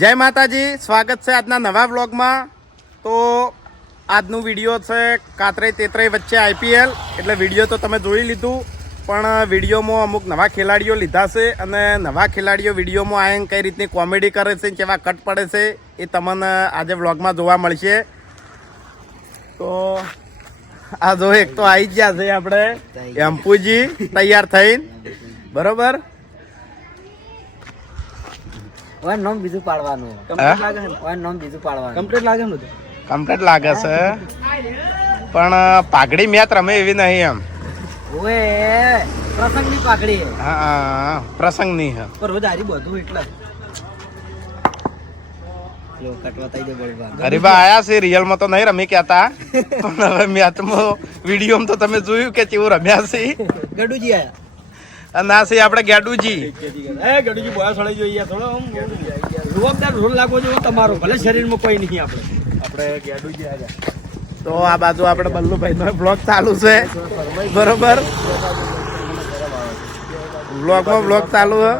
જય માતાજી, સ્વાગત છે આજના નવા વ્લોગમાં. તો આજનું વિડીયો છે કાતરે તેતરે વચ્ચે આઈપીએલ. એટલે વિડીયો તો તમે જોઈ લીધું, પણ વિડીયોમાં અમુક નવા ખેલાડીઓ લીધા છે અને નવા ખેલાડીઓ વિડીયોમાં આવીને કઈ રીતની કોમેડી કરે છે, કેવા કટ પડે છે એ તમને આજે વ્લોગમાં જોવા મળશે. તો આ જો એક તો આવી જ ગયા છે આપણે એમ્પુજી તૈયાર થઈને, બરોબર. નામ બીજું પાડવાનું, નામ બીજું પાડવાનું કમ્પ્લીટ લાગે છે, પણ પાઘડી મેચ રમે એવી નહીં એમ. ઓએ પ્રસંગની પાકડી હા, પ્રસંગની હે, પર રોજ હારી બધું એટલે લો કટવા થઈ દે બળવા. ગરીબા આયા છે, રિયલમાં તો નહીં રમી કહેતા, પણ હવે મેચમાં વિડીયોમાં તો તમે જોયું કે કેવું રમ્યા છે. ગડુજી આયા ના છે આપણે ગેડુજી. ગડુજી બોયા છોડાઈ જોઈએ થોડો આમ જવાબદાર રોલ લાગવો જોઈએ તમારો, ભલે શરીરમાં કોઈ નહીં. આપણે ગેડુજી આયા. તો આ બાજુ આપણે બલ્લુભાઈ નો બ્લોગ ચાલુ છે, બરોબર. બ્લોગ ચાલુ છે,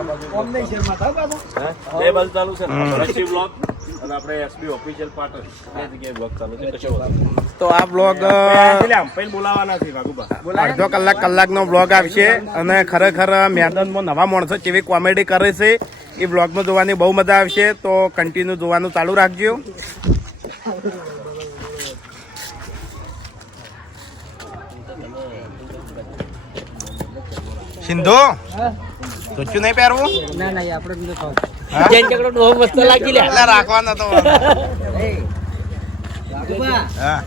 બે બાજુ ચાલુ છે ને, એસપી બ્લોગ અને આપણે એસપી ઓફિશિયલ પાર્ટ બે જગ્યાએ બ્લોગ ચાલુ છે. તો આ બ્લોગ બોલાવાના છે વાઘુબા. અડધો કલાકનો બ્લોગ આવશે અને ખરેખર મેદાનમાં નવા માણસો કેવી કોમેડી કરે છે એ બ્લોગમાં જોવાની બહુ મજા આવશે. તો કન્ટિન્યુ જોવાનું ચાલુ રાખજો. સિંધુ તું નહીં પહેરવું? ના ના આપણે હા? જેન ચકડો બહુ મસ્ત લાગી લે એટલે રાખવાનો તો. હા.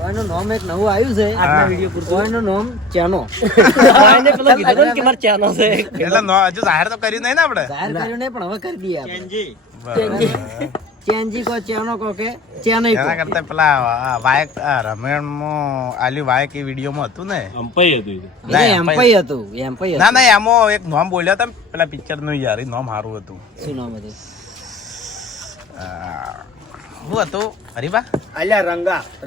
ઓયનું નામ એક નવું આવ્યું છે આજના વિડિયો પૂરતું. ઓયનું નામ ચાનો. ઓયને પેલો કીધું કે માર ચાનો છે. એટલે હજુ જાહેર તો કર્યું નહીં ને આપણે. જાહેર કર્યું નહીં, પણ હવે કરી દઈએ આપણે. બરાબર. ચેનજી કો ચાનો કો કે ચાનઈ કો. એના કરતા પેલા વાયક રમેણમાં આલ્યું વાયક એ વિડીયોમાં હતું ને. અંપાઈ હતું ના, એમ્પાઈ હતું, એમ્પાઈ ના હતું. ના, એમાં એક નામ બોલ્યા હતા પેલા પિક્ચર નું, યાર એ નામ સારું હતું. શું નામ હતું? શું હતું હરીબા? અલ્યા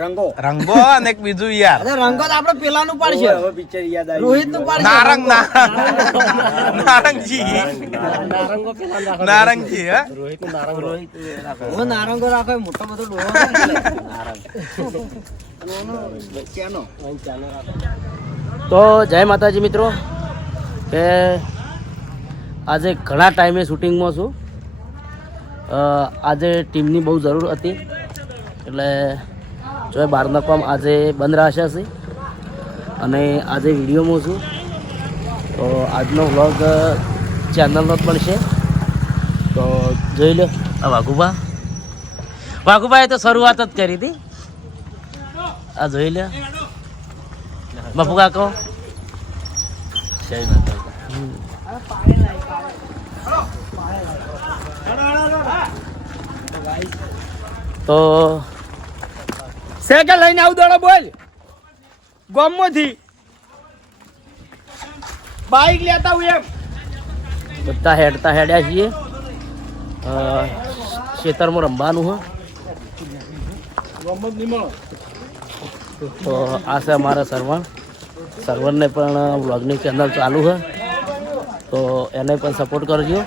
રંગો રંગો અને એક બીજું યાર અરે રંગો તો આપણે પેલાનું પાડશે. હવે પિક્ચર યાદ આવ્યું. રોહિત નું પાડશે. નારંગજી નારંગજી હે. હવે નારંગો રાખો, મોટો બધો ડોહો તો જય માતાજી મિત્રો, કે આજે ઘણા ટાઈમે શૂટિંગમાં છું. આજે ટીમની બહુ જરૂર હતી, એટલે જો બહારના કામ આજે બંધ રાખ્યા છે અને આજે વિડીયોમાં છું. તો આજનો વ્લોગ ચેનલનો જ પણ છે, તો જોઈ લો. આ વાઘુભાઈએ તો શરૂઆત જ કરી હતી. આ જોઈ લો બાપુ કાકો. તો સાયકલ લઈને આવું દોડો બોલ ગામમાંથી બાઈક લેતા હું એમ બધા હેડ્યા છીએ. ખેતરમાં રમવાનું હોય. તો આ છે અમારા સર્વરને પણ વ્લોગની ચેનલ ચાલુ છે, તો એને પણ સપોર્ટ કરજો.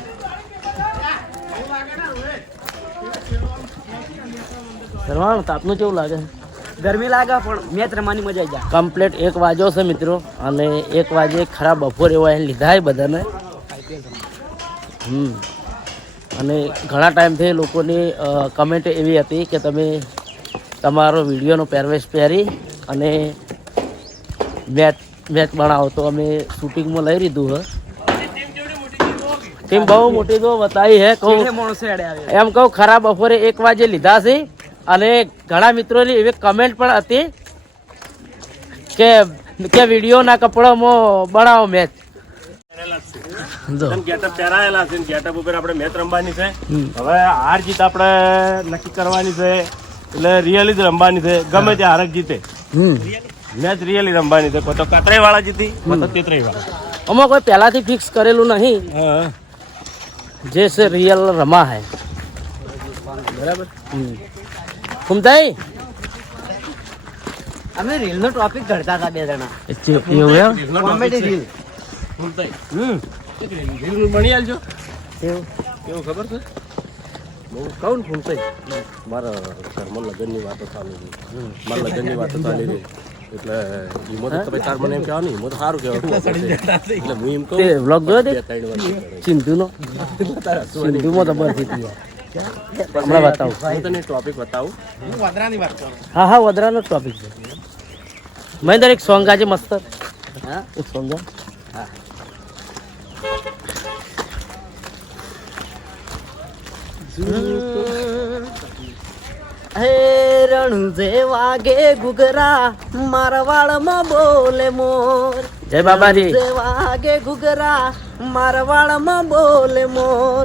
સર્વણ તાપનું કેવું લાગે? ગરમી લાગે, પણ મેચ રમવાની મજા આવી જાય. કમ્પ્લીટ 1 વાગ્યો છે મિત્રો, અને 1 વાગે ખરાબ બપોર એવા એને લીધા છે બધાને. અને ઘણા ટાઈમથી લોકોની કમેન્ટ એવી હતી કે તમે તમારો વિડીયોનો પહેરવેશ પહેરી અને મેચ બનાવો, તો અમે શૂટિંગમાં લઈ લીધું છે. ટીમ બહુ મોટી તો બતાવી હે, કહું એમ કહું ખરાબ બપોરે 1 વાગે લીધા છે. અને ઘણા મિત્રોની એવી કમેન્ટ પણ હતી કે વિડીયોના કપડામાં બનાવો મેચ. ગેટઅપ પહેરાયેલા છે, ગેટઅપ ઉપર આપણે મેચ રમવાની છે. હવે હાર જીત આપણે નક્કી કરવાની છે, એટલે રિયલી જ રમવાની છે. ગમે તે હારક જીતે મેચ રિયલી રમવાની છે. તો કતરાઈ વાળા જીતી, તેતરાઈ વાળા. આમાં કોઈ પહેલાથી ફિક્સ કરેલું નહીં, જે છે રિયલ રમા હે. બરાબર. ફૂમતાઈ અમે રીલ નો ટોપિક કરતા હતા 2 જણા. Comedy reel. રીલ બની આલજો. કેવું ખબર છે? હું કહું ફોન થઈ મારા ઘરમાં લગ્નની વાતો ચાલી રહી મારા લગ્નની વાતો ચાલી રહી એટલે હિંમત તમે તાર મને એમ કહેવા નહીં હિંમત સારું કહેવાય એટલે હું એમ કહું વ્લોગ જોયો તે 2-3 વાર સિંધુનો સિંધુમાં તો બસ હમણાં બતાવું હું તને ટોપિક બતાવું હું વડરાની વાત કરું. હા વડરાનો ટોપિક છે મહેન્દ્ર એક સોંગ આજે મસ્ત હા એક સોંગ હા હે રણ જે વાગે ઘુઘરા મારા વાળમાં બોલે મોર જય બાબાજી જે વાગે ઘુઘરા મારા વાળમાં બોલે મોર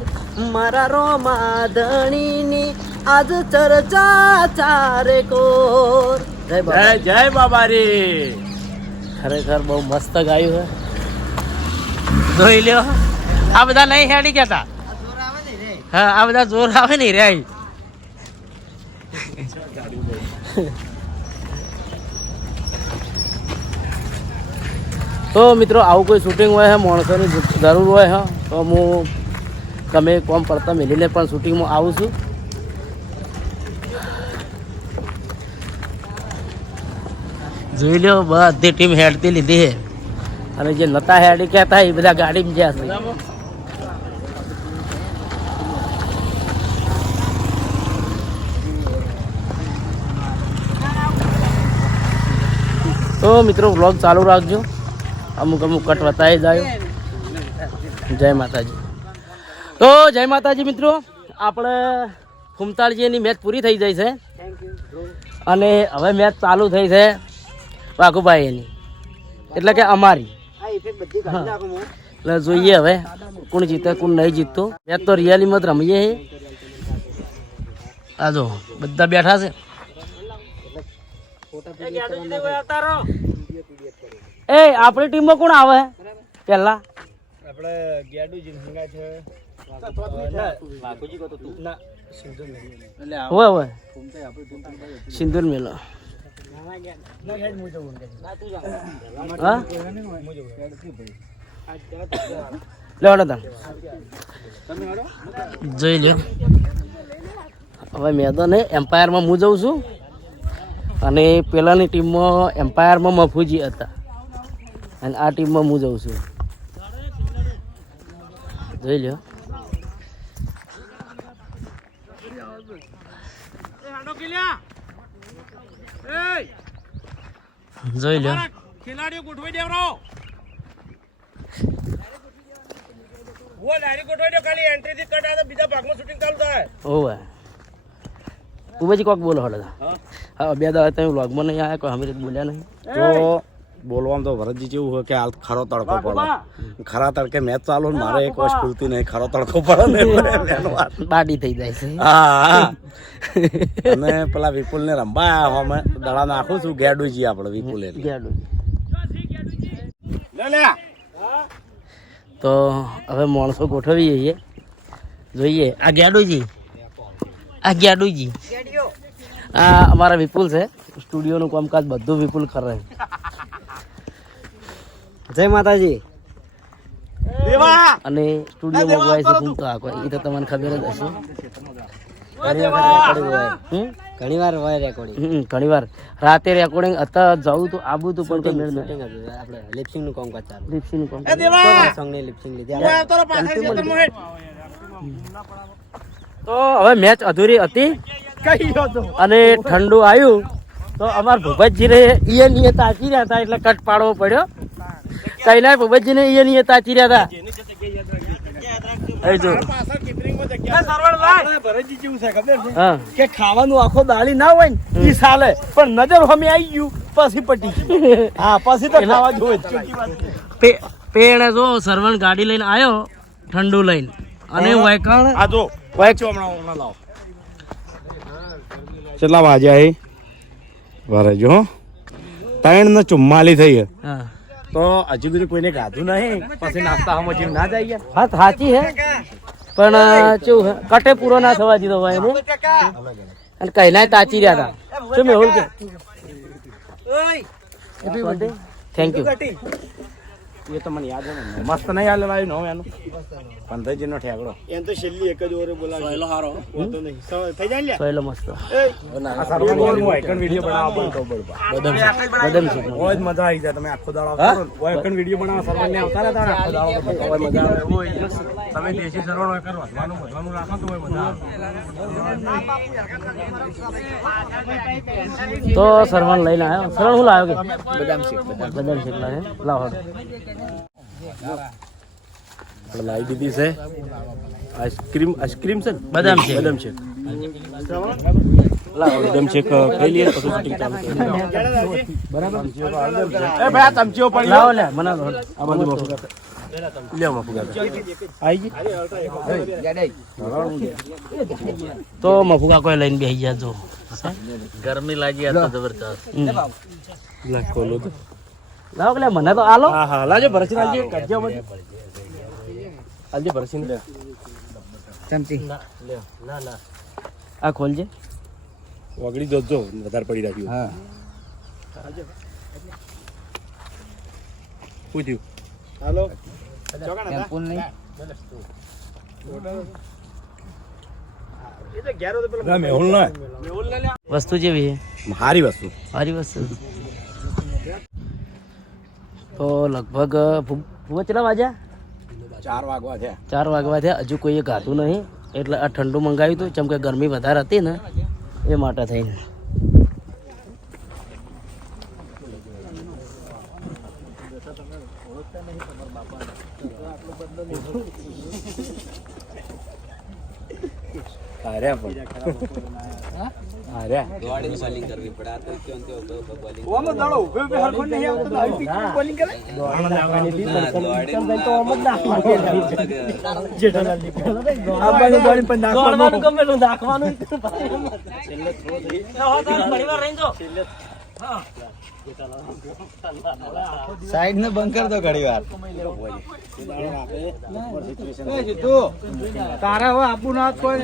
મારા રોમા ધણીની આજ ચર્ચા ચારે કોર જય બાબા જય બાબારી ખરેખર બહુ મસ્ત ગાયું છે જોઈ લ્યો આ બધા નહીં હેડી કેતા હા આ બધા જોર આવે નહીં રે તો મિત્રો આવું કોઈ શૂટિંગ હોય છે માણસોની જરૂર હોય છે તો હું તમે કોમ પડતા મેલીને પણ શૂટિંગમાં આવું છું જોઈ લો બધી ટીમ હેડતી લીધી છે અને જે નતા હેડી કહેતા એ બધા ગાડીમાં જ્યાં છે તો મિત્રો વ્લોગ ચાલુ રાખજો અમુક કટ વતાવી જાય જય માતાજી તો જય માતાજી મિત્રો આપણે ફૂમતાળજીની મેચ પૂરી થઈ જાય છે અને હવે મેચ ચાલુ થઈ છે વાઘુભાઈ એની એટલે કે અમારી એટલે જોઈએ હવે કોણ જીતે કોણ નહીં જીતતો મેચ તો રિયલીમાં જ રમીએ આ જો બધા બેઠા છે એ આપણી ટીમમાં કોણ આવે પેલા આપણે ગેડુજી હંગા છે હોય હોય સિંદૂર મેલો હા લેવાડો તા જોઈ લ્યો હવે મેદાન એમ્પાયરમાં હું જઉં છું અને પેલાની ટીમમાં એમ્પાયરમાં મફુજી હતા અને આ ટીમમાં હું જઉં છું જોઈ લ્યો જોઈ લ્યો ખેલાડીઓ ગોઠવાઈ દેવરો વો ડાયરેક્ટ ગોઠવાઈ દો ખાલી એન્ટ્રી થી કટ આવે બીજા ભાગમાં શૂટિંગ ચાલુ થાય ઓવે ઉભેજી કોક બોલો હળો હા બે દાડા તમે વ્લોગમાં નહીં આવ્યા કોઈ અમે બોલ્યા નહીં તો બોલવામાં તો ભરતજી જેવું હોય કે હાલ ખરો તડકો પડે ખરા તડકે મેચ ચાલુ ને મારે એક વર્ષ ખુલતી નહીં ખરો તડકો પડે ને દાડી થઈ જાય છે હા અને પેલા વિપુલ ને રંબા આવ્યા અમે દડા નાખું છું ગેડુજી આપણે વિપુલ તો હવે માણસો ગોઠવીએ છીએ જોઈએ આ ગેડુજી આ અમારા વિપુલ છે સ્ટુડિયોનું કામકાજ બધું વિપુલ કરે જય માતાજી અને સ્ટુડિયોમાં હોય છે ઘૂમતો આખો એ તો તમને ખબર જ હશે ઘણી વાર ઘણી વાર રાતે રેકોર્ડિંગ હતા જવું તો આવું તો પણ કોઈ મેળ નથી આપણે લિપસિંગ નું કામકાજ ચાલુ લિપસિંગ નું કામકાજ સોંગ ને લિપસિંગ લીધી તો હવે મેચ અધૂરી હતી અને ઠંડુ આવ્યું તો અમાર ભૂપતજીને ઈએ તાચી રહ્યા હતા એટલે કટ પાડવો પડ્યો કઈ ના ભૂપતજીને ઈએ તાચી રહ્યા હતા કે ખાવાનું આખો દાળી ના હોય ને ઈ ચાલે પણ નજર હમે આવી ગયું પછી પટી હા પછી તો ખાવા જોવે પેણે જો સરવણ ગાડી લઈને આવ્યો ઠંડુ લઈને અને વૈકણ આ જો હમણાં લાવો કેટલા વાગ્યા એ ભરે જો 3:44 થઈ હા તો હજુ સુધી કોઈને ગાધું નહીં પછી નાસ્તા સમજી ના જાય હા સાચી હે પણ કેવું હે કટે પૂરો ના થવા દીધો હોય એને અને કઈ ના તાચી રહ્યા હતા શું મેં કે થેન્ક યુ એ તો મને યાદ ને મસ્ત નહીં હાલ લાવ્યું નવું એનું 15 નો ઠેકડો એમ તો છેલ્લી એક જ ઓવરે બોલાવ્યો સોયલો હારો તો નહીં થઈ જાય લે સોયલો મસ્ત આ સરવણ હું આઈકન વિડિયો બનાવવા બોલતો બરોબર બદમ છે બહુ જ મજા આવી જાય તમે આખો દાડો આવતો હોય આઈકન વિડિયો બનાવવા સરવણ ને આવતા રહેતા આખો દાડો બહુ મજા આવે હોય તમે દેશી સરવણ હોય કરવા વધવાનું રાખો તો હોય મજા આવે તો સરવણ લઈને આવ્યો સરવણ શું લાવ્યો કે બદામ શેક લાવે લાવો લાવી દીધી છે આઈસ્ક્રીમ છે ને? બદામ શેક. બદામ શેક લાવો બદામ શેક ખાઈ લઈએ પછી શૂટિંગ ચાલુ કરીએ. એ ભાઈ આ ચમચીઓ પડી લાવો લે મને આ બધું મફું લે મફું આવી ગઈ તો મફુકા કોઈ લઈને બેસી ગયા જો ગરમી લાગી આ તો જબરદસ્ત લા ખોલો તો લાવો કે લે મને તો આલો હા હા લાજો ભરસી લાવજો કાઢજો મને આલજો ભરસી લે ચમચી આ ખોલજે વગડી દોજો વધારે પડી રાખ્યું હા શું થયું હાલો ચોકાના એ તો ઘેરો તો પેલો મેહુલ ના વસ્તુ જેવી છે સારી વસ્તુ સારી વસ્તુ તો લગભગ ફૂવા કેટલા વાગ્યા 4 વાગવા થયા 4 વાગવા થયા હજુ કોઈએ ગાતું નહીં એટલે આ ઠંડુ મંગાવ્યું હતું કેમ કે ગરમી વધારે હતી ને એ માટે થઈને હાર્યા પણ હાર્યા ઓમ દાડો ઉભે ઉભે હરખો નહીં આવતો તો આવી પીક બોલિંગ કરે સાઈડ ને બંધ કર દો ઘડી વાર તારા હવે આપું ના કોઈ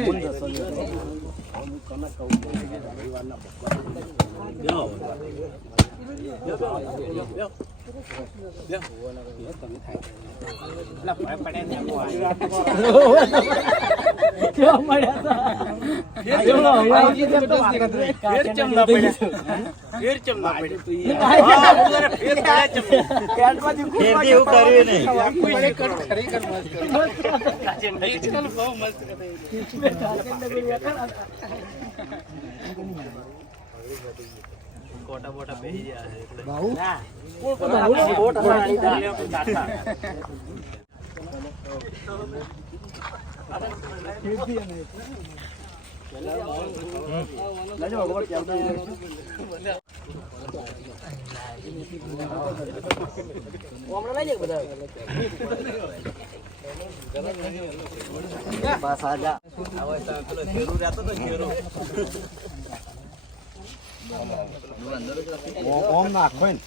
ઓમ નાખો ને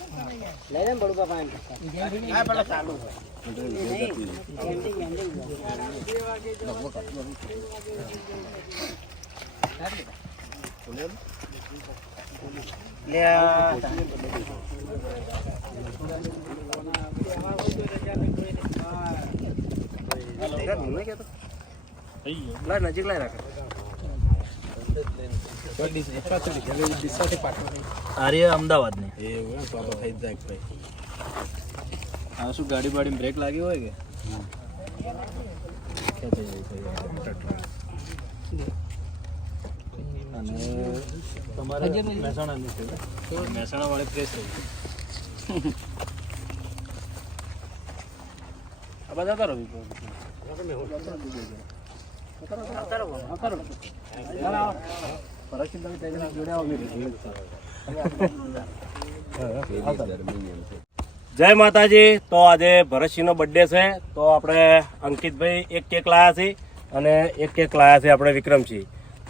લઈ લે બડુકા પાણી આ પેલા ચાલુ નજીક લાઈ રાખે અમદાવાદ ને થઈ જાય ભાઈ આ શું ગાડી બાડી બ્રેક લાગી હોય કે અને તમારે મહેસાણા વાળે ફ્રેશ રહી આ બધા કરો જય માતાજી. તો આજે ભરતસિંહનો બર્થડે છે તો આપણે અંકિતભાઈ એક કેક લાયા છે અને એક કેક લાયા છે આપણે વિક્રમસિંહ.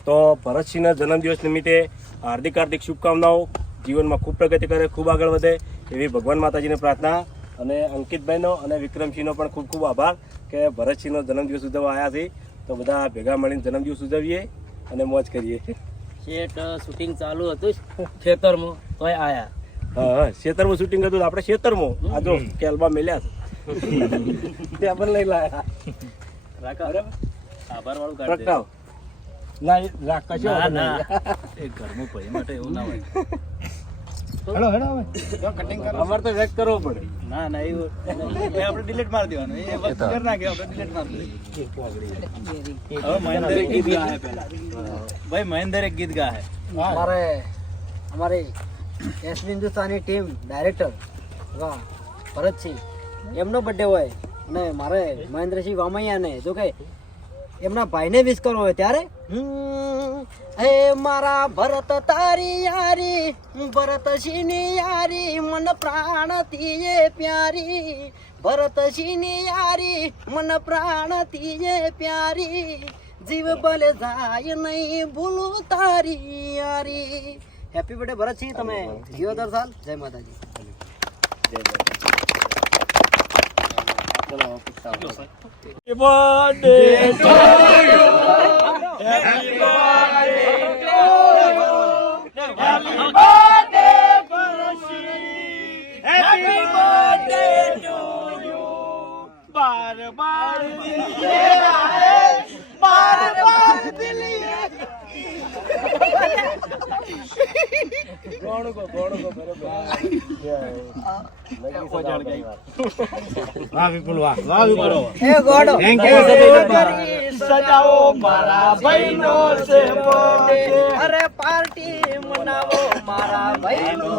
તો ભરતસિંહના જન્મદિવસ નિમિત્તે હાર્દિક હાર્દિક શુભકામનાઓ. જીવનમાં ખૂબ પ્રગતિ કરે, ખૂબ આગળ વધે એવી ભગવાન માતાજીને પ્રાર્થના. અને અંકિતભાઈનો અને વિક્રમસિંહનો પણ ખૂબ ખૂબ આભાર કે ભરતસિંહનો જન્મદિવસ ઉજવવા આવ્યા છે. તો બધા ભેગા મળીને જન્મદિવસ ઉજવીએ અને મોજ કરીએ. શેઠ શૂટિંગ ચાલુ હતું ખેતરમાં તોય આયા. હા, ખેતરમાં શૂટિંગ હતું આપણે ખેતરમાં. આ જો કેલબા મેલ્યા છે ટેબલ લઈ લાયા રાખો આભાર વાળું કાઢ દે પ્રગટાવ ના રાખ કશો ના વાંધો ના નહીં. એ ઘરમાં ભાઈ માટે એવું ના હોય હેડો હેડો હવે અમારે તો વેક કરવો પડે ના ના એવું આપણે ડિલીટ મારી દેવાનું એ વસ્તુ કર નાખે આપણે ડિલીટ મારી દઈએ હવે મહેન્દ્ર એક ગીત ગાય પહેલા ભાઈ મહેન્દ્ર એક ગીત ગાય हमारे એસબી હિન્દુસ્તાની ટીમ ડાયરેક્ટર વાહ ભરતસિંહ એમનો બર્થડે હોય અને મારે મહેન્દ્રસિંહ વામૈયાને જો કે એમના ભાઈને વિશ કરવો હોય ત્યારે હે મારા ભરત તારી યારી ભરતસિંહની યારી મન પ્રાણથી એ પ્યારી ભરતસિંહની યારી મન પ્રાણથી એ પ્યારી જીવ ભલે જાય નહીં ભૂલું તારી યારી હેપી બર્થડે ભરતસિંહ તમે જીવો 10 સાલ જય માતાજી Happy birthday to you. Happy birthday to you. Happy birthday, Barashi. Happy birthday to you. बार बार दिलिए आए, बार बार दिलिए. कौन को बरोबर. वाह विपुल वाह विपुल એ ગોડો થેન્ક યુ સજાઓ મારા ભાઈનો છે બર્થડે અરે પાર્ટી મનાવો મારા ભાઈનો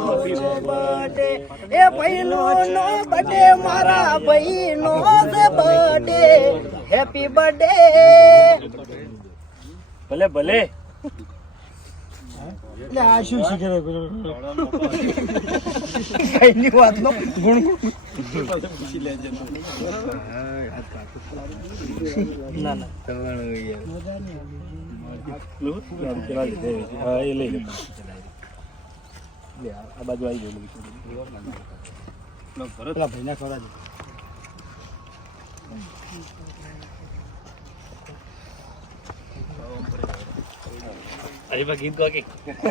બર્થડે એ ભાઈનો નો બર્થડે મારા ભાઈનો છે બર્થડે હેપી બર્થડે ભલે ભલે એટલે આ શું શીખે કઈની વાત નો ગુણ ના ના હા એ લઈ લે આ બાજુ આવી ગયું પેલા ભાઈના ખરા અરે ગીત ગો કે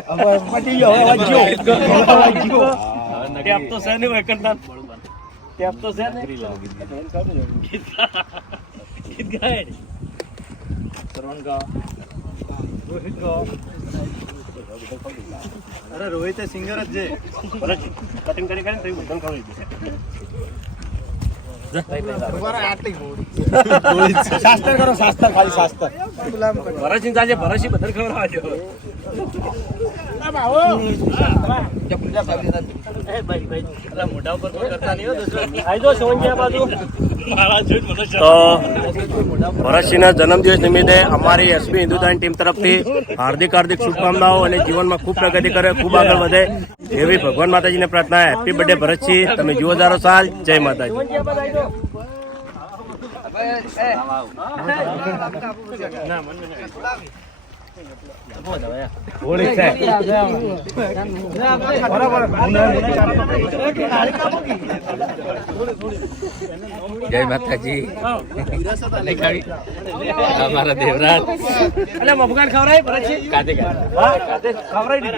હવે પટી ગયો હવે વાંચ્યો ટેપ તો છે ને હોય કરતા ટેપ તો છે ને ગીત ગાય શ્રવણ ગા રોહિત ગા અરે રોહિત સિંગર જ છે કટિંગ કરી કરીને તઈ બધું ખવડાવી દે શાસ્ત્ર કરો શાસ્ત્ર ખાલી શાસ્ત્ર ભરતસિંહ આજે ભરતસિંહ બધા ખબર મોઢા ઉપર કરતા નહીં તો ભરતસિંહના જન્મદિવસ નિમિત્તે અમારી એસપી હિન્દુસ્તાની ટીમ તરફથી હાર્દિક શુભકામનાઓ અને જીવનમાં ખૂબ પ્રગતિ કરે ખૂબ આગળ વધે એવી ભગવાન માતાજીને પ્રાર્થના. હેપી બર્થડે ભરતસિંહ, તમે જીવો 1000 સાલ. જય માતાજી. હોળી છે જય માતાજી અમારા દેવરાજ એટલે મફગાન ખવડાય ભરતસિંહ કાતે ખવડાય